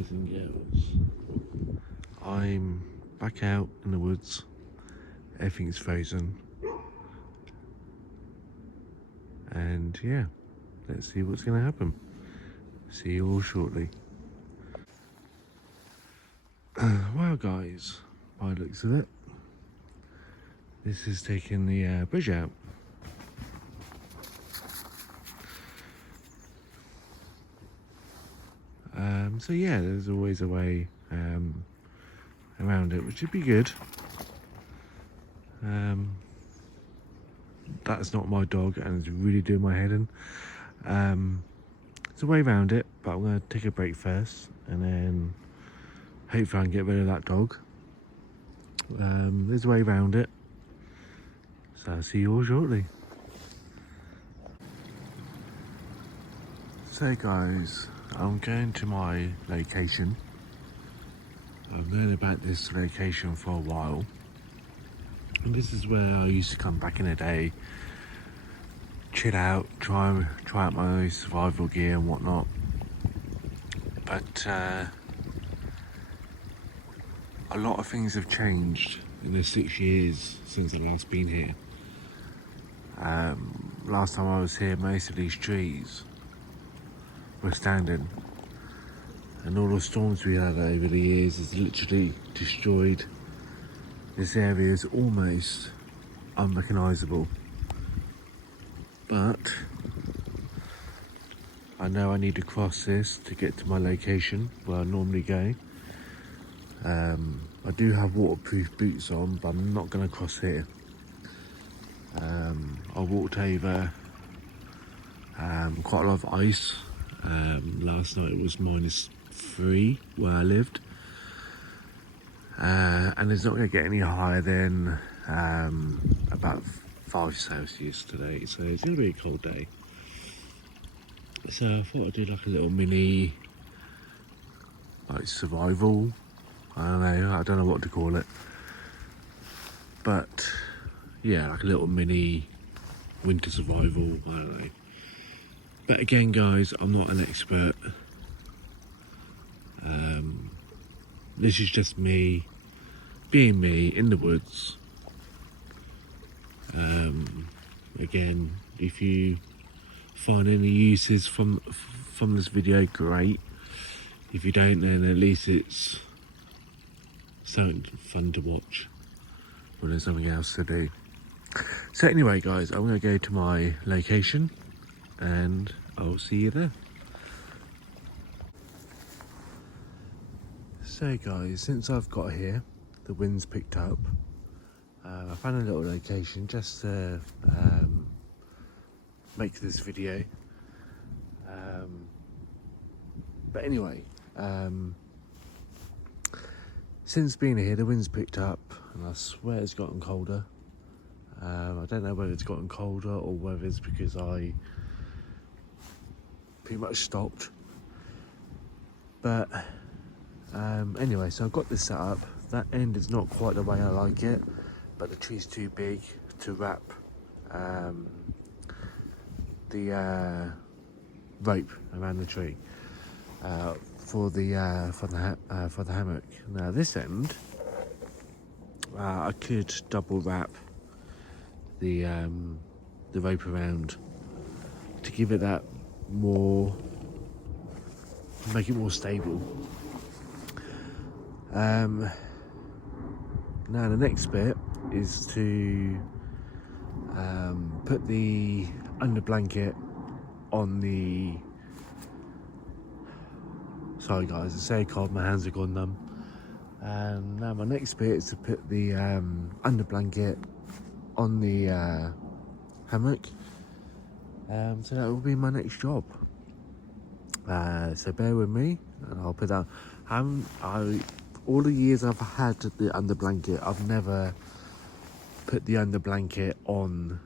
guys and girls, I'm back out in the woods. Everything's frozen, and yeah, let's see what's going to happen. See you all shortly. Well guys, by the looks of it, this is taking the bush out. So yeah, there's always a way around it, which would be good. That's not my dog, and it's really doing my head in. There's a way around it, but I'm going to take a break first, and then hopefully I can get rid of that dog. There's a way around it, so I'll see you all shortly. So guys, I'm going to my location. I've known about this location for a while, and this is where I used to come back in the day, chill out, try out my survival gear and whatnot. But a lot of things have changed in the 6 years since I've last been here. Last time I was here, most of these trees were standing, and all the storms we had over the years has literally destroyed. This area is almost unrecognisable, but I know I need to cross this to get to my location where I normally go. I do have waterproof boots on, but I'm not going to cross here. I walked over quite a lot of ice. Last night it was -3 where I lived, and it's not going to get any higher than about 5 Celsius today, so it's going to be a cold day. So I thought I'd do like a little mini survival, I don't know what to call it, but yeah, like a little mini winter survival, I don't know. But again guys, I'm not an expert. This is just me being me in the woods. Again, if you find any uses from this video, great. If you don't, then at least it's something fun to watch when there's something else to do. So anyway guys, I'm going to go to my location and I'll see you there. So guys, since I've got here, the wind's picked up. I found a little location just to make this video. But anyway, since being here, the wind's picked up, and I swear it's gotten colder. I don't know whether it's gotten colder or whether it's because I pretty much stopped. But anyway, so I've got this set up. That end is not quite the way I like it, but the tree's too big to wrap the rope around the tree for the hammock. Now this end, I could double wrap the rope around to give it that more, make it more stable. Now the next bit is to put the under blanket on the, sorry guys, it's so cold, my hands are gone numb. Now my next bit is to put the under blanket on the hammock. So that will be my next job. So bear with me, and I'll put that. All the years I've had the under blanket, I've never put the under blanket on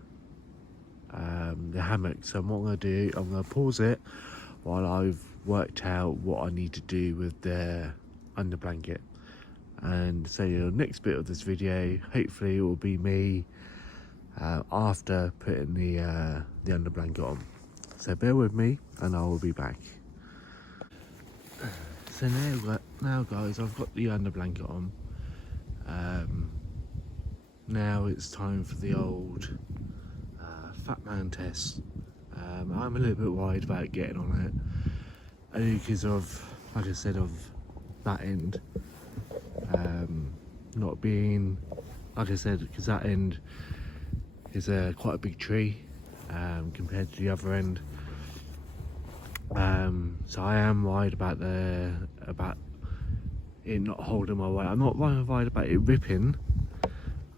the hammock. So what I'm going to do, I'm going to pause it while I've worked out what I need to do with the under blanket. And so the next bit of this video, hopefully it will be me after putting the under blanket on. So bear with me, and I will be back. So now guys, I've got the under blanket on. Now it's time for the old fat man test. I'm a little bit worried about getting on it, only because of, like I said, of that end not being, like I said, because that end is quite a big tree compared to the other end. So I am worried about it not holding my weight. I'm not worried about it ripping.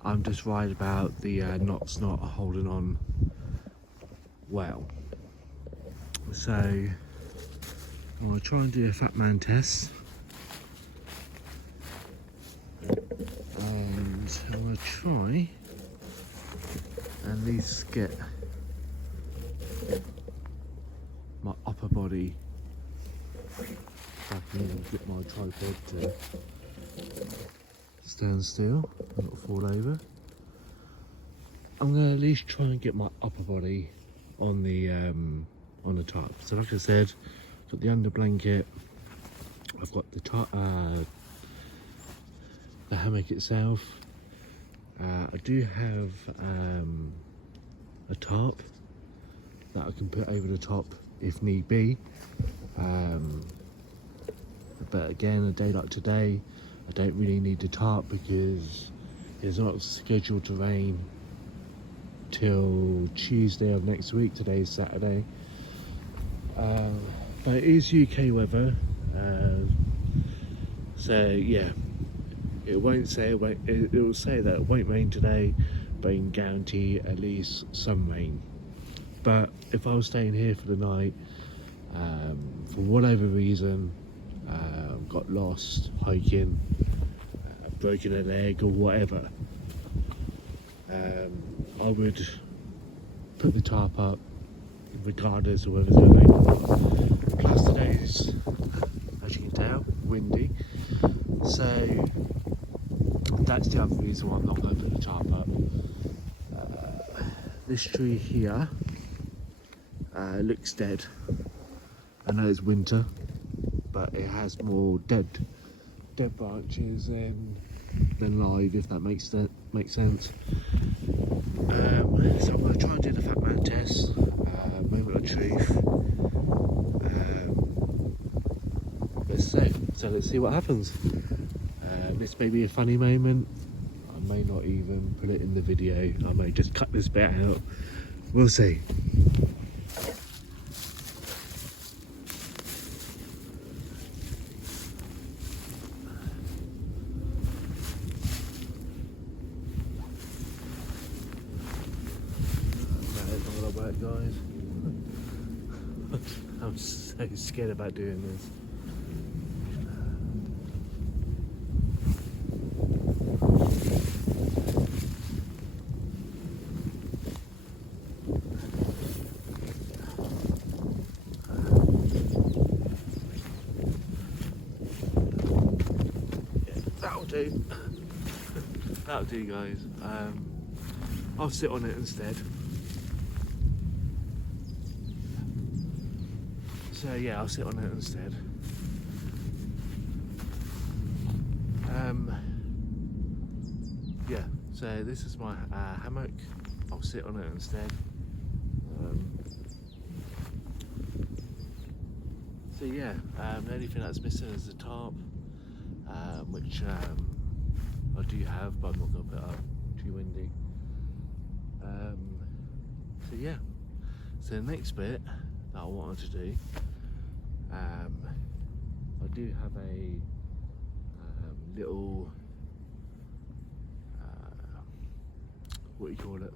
I'm just worried about the knots not holding on well. So I'm gonna try and do a fat man test, and I'm gonna try and at least get my upper body, if I can get my tripod to stand still and not fall over. I'm gonna at least try and get my upper body on the top. So like I said, I've got the under blanket, I've got the top, the hammock itself. I do have a tarp that I can put over the top if need be, but again, a day like today, I don't really need the tarp because it's not scheduled to rain till Tuesday of next week. Today is Saturday, but it is UK weather, so yeah, it won't say it will say that it won't rain today, but you can guarantee at least some rain. But if I was staying here for the night, for whatever reason, got lost hiking, broken a leg or whatever, I would put the tarp up regardless of whether it's going to rain or not. Plus today's, as you can tell, windy, so that's the other reason why I'm not going to put the tarp up. This tree here looks dead. I know it's winter, but it has more dead branches than live, if that makes sense. So I'm going to try and do the fat man test, moment of truth. So let's see what happens. This may be a funny moment. I may not even put it in the video. I may just cut this bit out. We'll see. Work, guys. I'm so scared about doing this. Yeah, that'll do. That'll do, guys. I'll sit on it instead. So yeah, I'll sit on it instead. Yeah, so this is my hammock. I'll sit on it instead. So yeah, the only thing that's missing is the tarp, which I do have, but I'm not going to put up, too windy. So yeah, so the next bit that I wanted to do, I do have a little, what do you call it,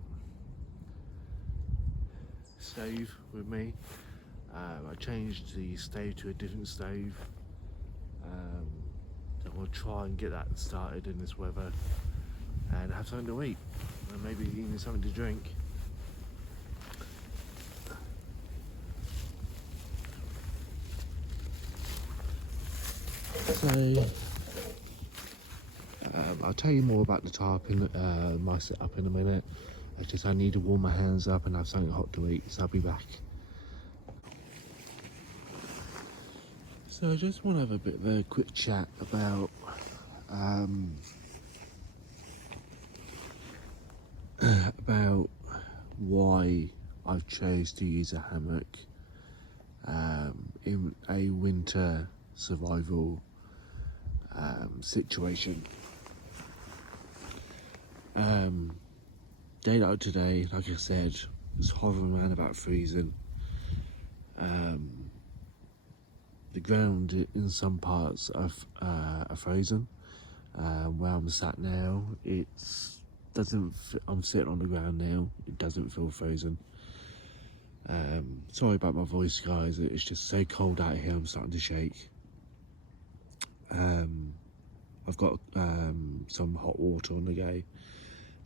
stove with me. I changed the stove to a different stove, so I'll try and get that started in this weather and have something to eat, and maybe even something to drink. So I'll tell you more about the tarp in my setup in a minute. It's just I need to warm my hands up and have something hot to eat, so I'll be back. So I just want to have a bit of a quick chat about about why I've chose to use a hammock in a winter survival situation. Day like today, like I said, was hovering around about freezing. The ground in some parts are frozen. Where I'm sat now, I'm sitting on the ground now. It doesn't feel frozen. Sorry about my voice, guys. It's just so cold out here. I'm starting to shake. I've got some hot water on the go,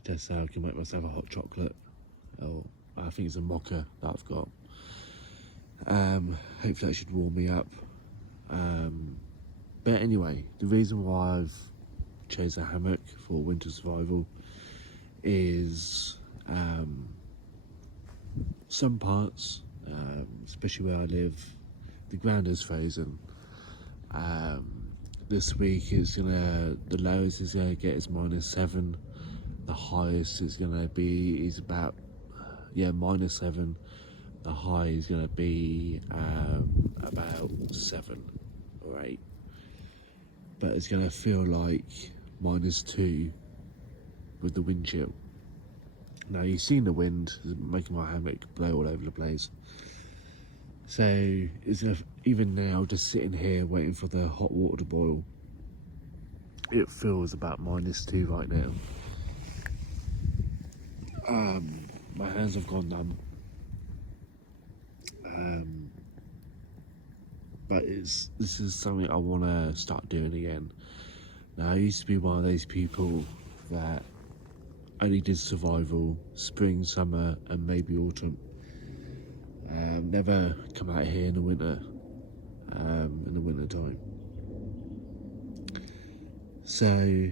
just so I can make myself a hot chocolate. Or I think it's a mocha that I've got. Hopefully that should warm me up. But anyway, the reason why I've chose a hammock for winter survival is some parts, especially where I live, the ground is frozen. This week the lowest is gonna get is -7. The highest is gonna be about -7. The high is gonna be about 7 or 8. But it's gonna feel like -2 with the wind chill. Now you've seen the wind making my hammock blow all over the place. So even now, just sitting here waiting for the hot water to boil, it feels about -2 right now. My hands have gone numb. But this is something I want to start doing again. Now, I used to be one of those people that only did survival spring, summer, and maybe autumn. Never come out here in the winter, time. So,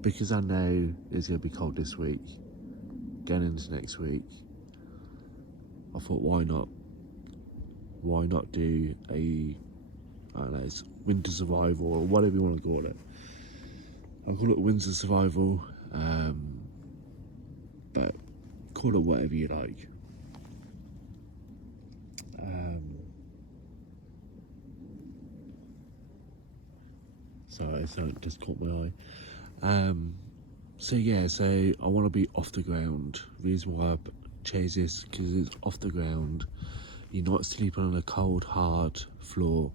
because I know it's going to be cold this week, going into next week, I thought, why not? Why not do I don't know, it's winter survival or whatever you want to call it. I'll call it winter survival, but call it whatever you like. Sorry, something just caught my eye. So I want to be off the ground. The reason why I chose this, because it's off the ground. You're not sleeping on a cold, hard floor.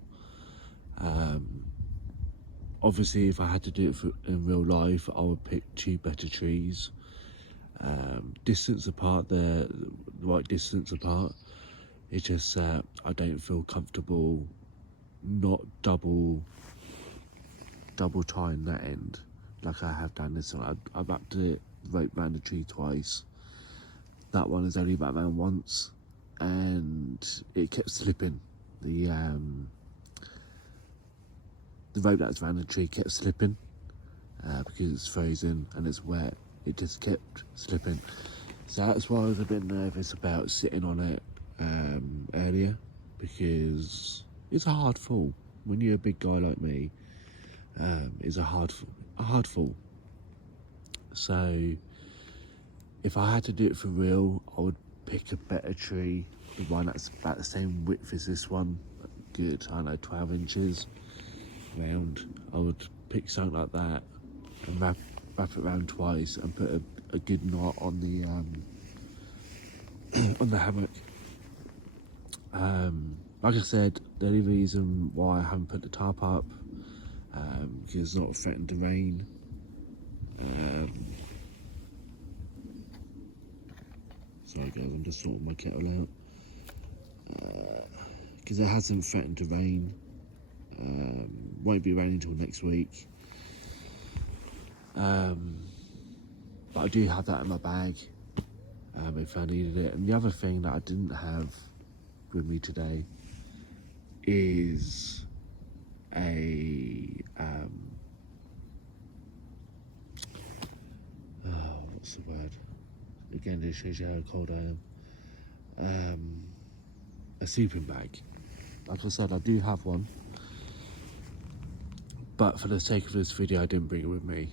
Obviously, if I had to do it in real life, I would pick 2 better trees. Distance apart, the right distance apart. It's just I don't feel comfortable not double tying that end like I have done this one. I've wrapped the rope around the tree twice. That one is only wrapped around once, and it kept slipping. The rope that was around the tree kept slipping because it's frozen and it's wet. It just kept slipping. So that's why I was a bit nervous about sitting on it earlier, because it's a hard fall. When you're a big guy like me, it's a hard fall. So if I had to do it for real, I would pick a better tree, the one that's about the same width as this one, good, I don't know, 12 inches round. I would pick something like that and wrap it around twice and put a good knot on the on the hammock. Like I said, the only reason why I haven't put the tarp up, because it's not threatened to rain. Sorry guys, I'm just sorting my kettle out. Because it hasn't threatened to rain. Won't be raining until next week. But I do have that in my bag if I needed it. And the other thing that I didn't have with me today is what's the word? Again, this shows you how cold I am. A sleeping bag. like I said, I do have one, but for the sake of this video, I didn't bring it with me.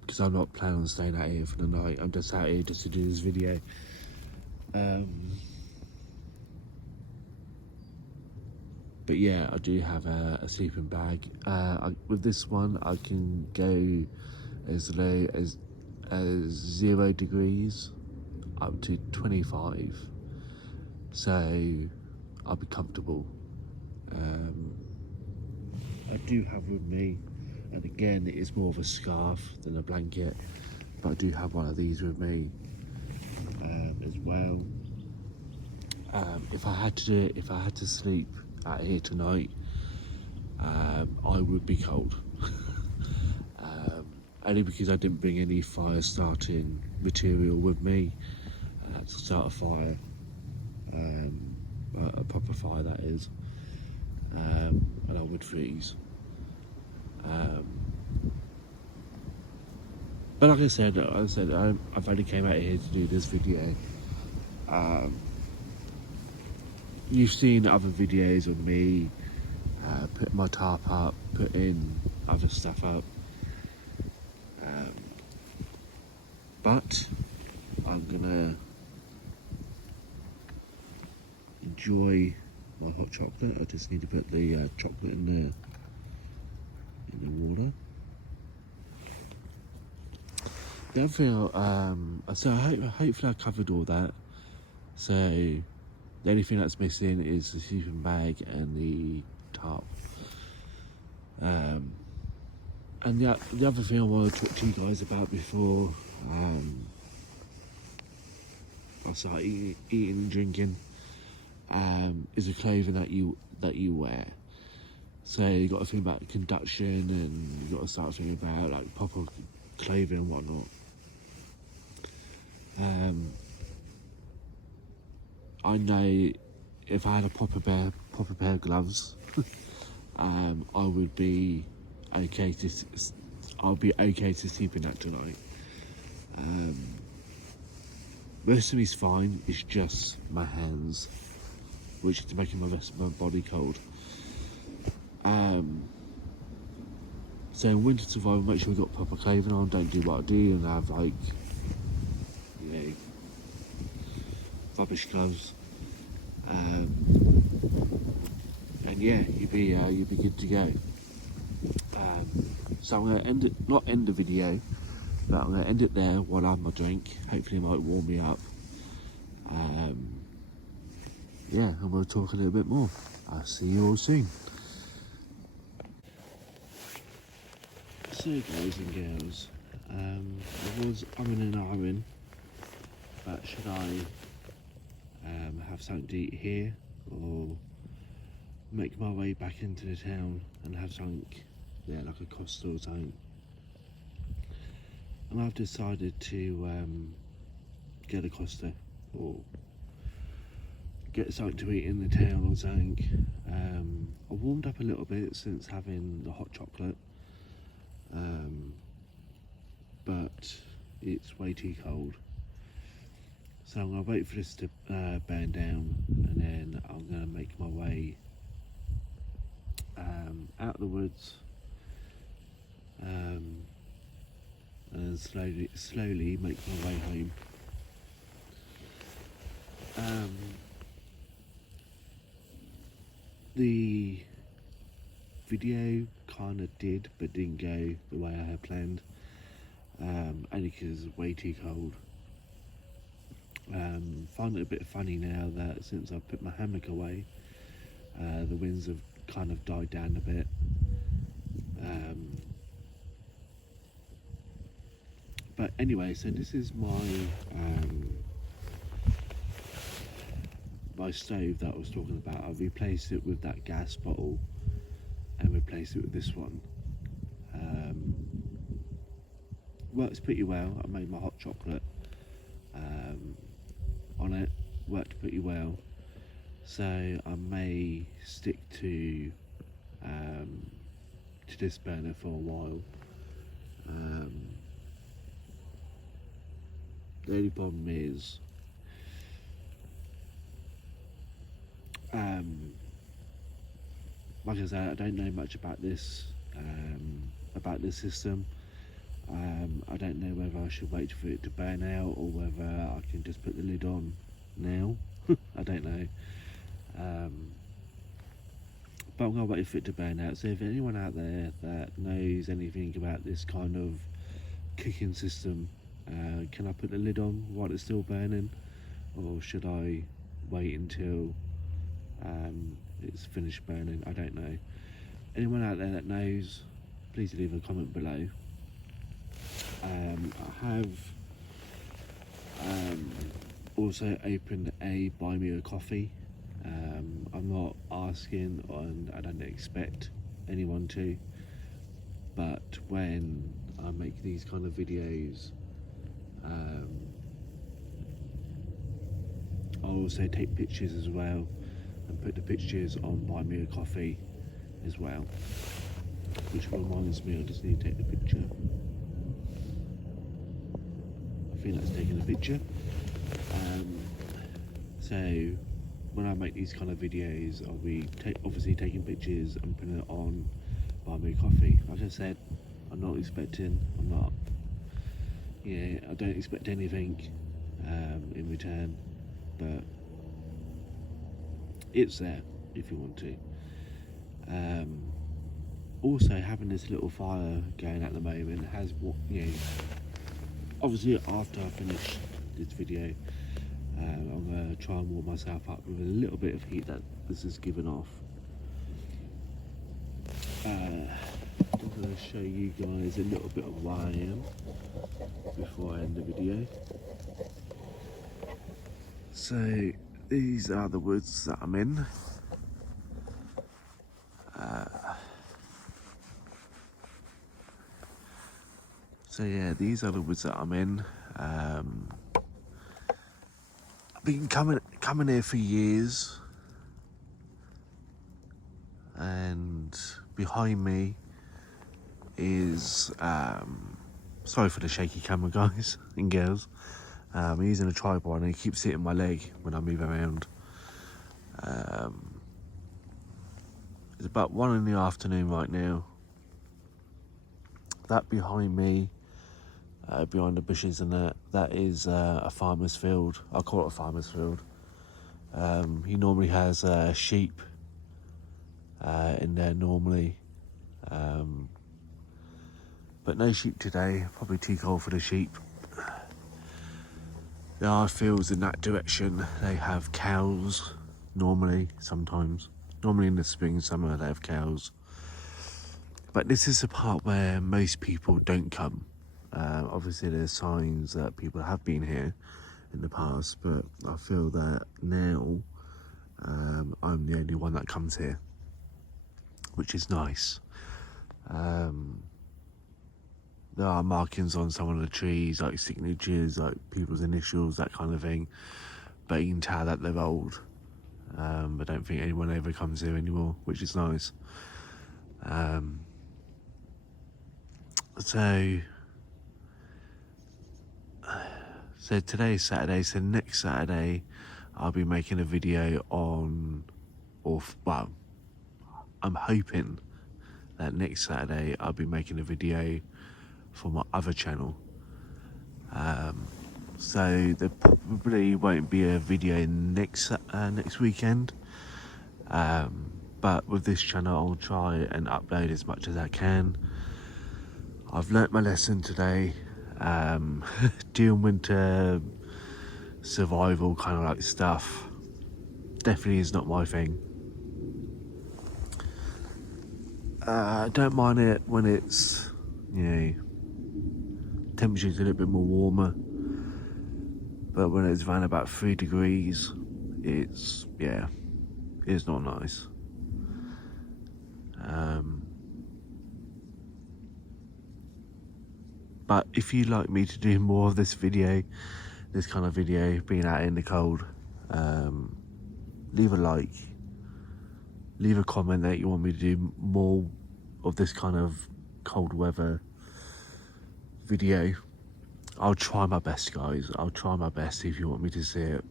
Because I'm not planning on staying out here for the night. I'm just out here just to do this video. But yeah, I do have a sleeping bag. With this one, I can go as low as 0 degrees up to 25. So I'll be comfortable. I do have with me, and again, it is more of a scarf than a blanket, but I do have one of these with me as well. If I had to do it, if I had to sleep out here tonight, I would be cold. Only because I didn't bring any fire starting material with me to start a fire, a proper fire that is, and I would freeze. But like I said, I've only came out here to do this video. You've seen other videos of me putting my tarp up, putting other stuff up. But I'm gonna enjoy my hot chocolate. I just need to put the chocolate in the water. The other thing, so hopefully I covered all that. So the only thing that's missing is the sleeping bag and the tarp. And the other thing I want to talk to you guys about before I start eating and drinking is the clothing that you wear. So you got to think about conduction, and you got to start thinking about like proper clothing and whatnot. I know if I had a proper pair of gloves, I would be okay to. I'll be okay to sleep in that tonight. Most of me's fine. It's just my hands, which is making my body cold. So in winter survival, make sure we've got proper clothing on. Don't do what I do and have like, you know, rubbish gloves. And yeah, you'd be good to go. So I'm gonna not end the video, but I'm gonna end it there while I have my drink. Hopefully it might warm me up. Yeah, and we'll talk a little bit more. I'll see you all soon. So guys and girls, I was umming and ahhing, but should I have something to eat here or make my way back into the town and have something there, like a Costa or something? And I've decided to get a Costa or get something to eat in the town or something. I warmed up a little bit since having the hot chocolate, but it's way too cold. So I'm going to wait for this to burn down, and then I'm going to make my way out of the woods, and then slowly make my way home. The video kind of did, but didn't go the way I had planned, only because it's way too cold. Find it a bit funny now that since I've put my hammock away, the winds have kind of died down a bit. But anyway, so this is my stove that I was talking about. I've replaced it with that gas bottle and replaced it with this one. Works pretty well. I made my hot chocolate on it, worked pretty well. So I may stick to this burner for a while. The only problem is like I said, I don't know much about this system. I don't know whether I should wait for it to burn out or whether I can just put the lid on now. I don't know. But I'm going to wait for it to burn out. So if anyone out there that knows anything about this kind of cooking system, can I put the lid on while it's still burning, or should I wait until it's finished burning? I don't know. Anyone out there that knows, please leave a comment below. I have also opened a buy me a coffee. I'm not asking, and I don't expect anyone to, but when I make these kind of videos, I'll also take pictures as well and put the pictures on buy me a coffee as well, which reminds me I just need to take the picture. I think that's taking a picture. So when I make these kind of videos, I'll be obviously taking pictures and putting it on buy me a coffee. Like I said, I don't expect anything in return, but it's there if you want to. Also, having this little fire going at the moment has, obviously after I finish this video, I'm going to try and warm myself up with a little bit of heat that this is giving off. I'm going to show you guys a little bit of where I am before I end the video. So these are the woods that I'm in. So yeah, these are the woods that I'm in. I've been coming here for years, and behind me is sorry for the shaky camera, guys and girls. I'm using a tripod and it keeps hitting my leg when I move around. It's about 1 in the afternoon right now. That behind me, behind the bushes and that is a farmer's field. I call it a farmer's field. He normally has sheep in there normally, but no sheep today, probably too cold for the sheep. There are fields in that direction. They have cows normally, sometimes. Normally in the spring and summer they have cows. But this is the part where most people don't come. Obviously there's signs that people have been here in the past, but I feel that now I'm the only one that comes here, which is nice. There are markings on some of the trees, like signatures, like people's initials, that kind of thing, but you can tell that they're old. I don't think anyone ever comes here anymore, which is nice. So today is Saturday, so next Saturday I'll be making a video on, I'm hoping that next Saturday I'll be making a video for my other channel. So there probably won't be a video next weekend, but with this channel I'll try and upload as much as I can. I've learnt my lesson today. Doing winter survival kind of like stuff definitely is not my thing. I don't mind it when it's, temperature's a little bit more warmer, but when it's around about 3 degrees, it's not nice. But if you'd like me to do more of this kind of video, being out in the cold, leave a like, leave a comment that you want me to do more of this kind of cold weather video. I'll try my best, guys. I'll try my best if you want me to see it.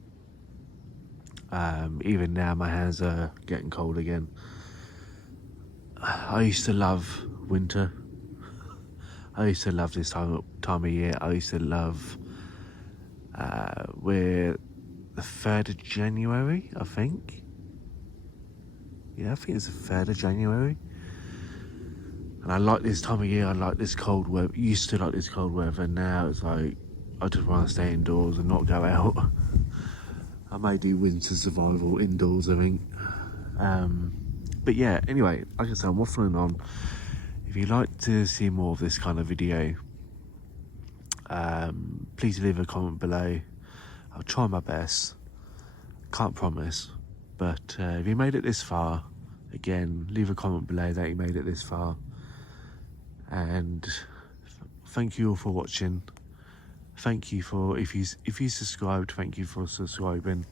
Even now my hands are getting cold again. I used to love winter. I used to love this time of year. I used to love we're the 3rd of January, I think. Yeah, I think it's the 3rd of January. And I like this time of year. I like this cold weather. Used to like this cold weather. Now it's like I just want to stay indoors and not go out. I may do winter survival indoors, I think. But yeah, anyway, like I said, I'm waffling on. If you'd like to see more of this kind of video, please leave a comment below. I'll try my best. Can't promise. But if you made it this far, again, leave a comment below that you made it this far. And thank you all for watching. Thank you for, if you subscribed, thank you for subscribing.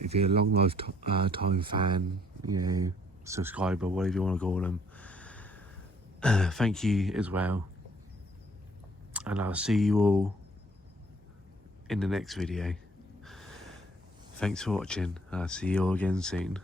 If you're a long time fan, you know, subscriber, whatever you want to call them, thank you as well. And I'll see you all in the next video. Thanks for watching. I'll see you all again soon.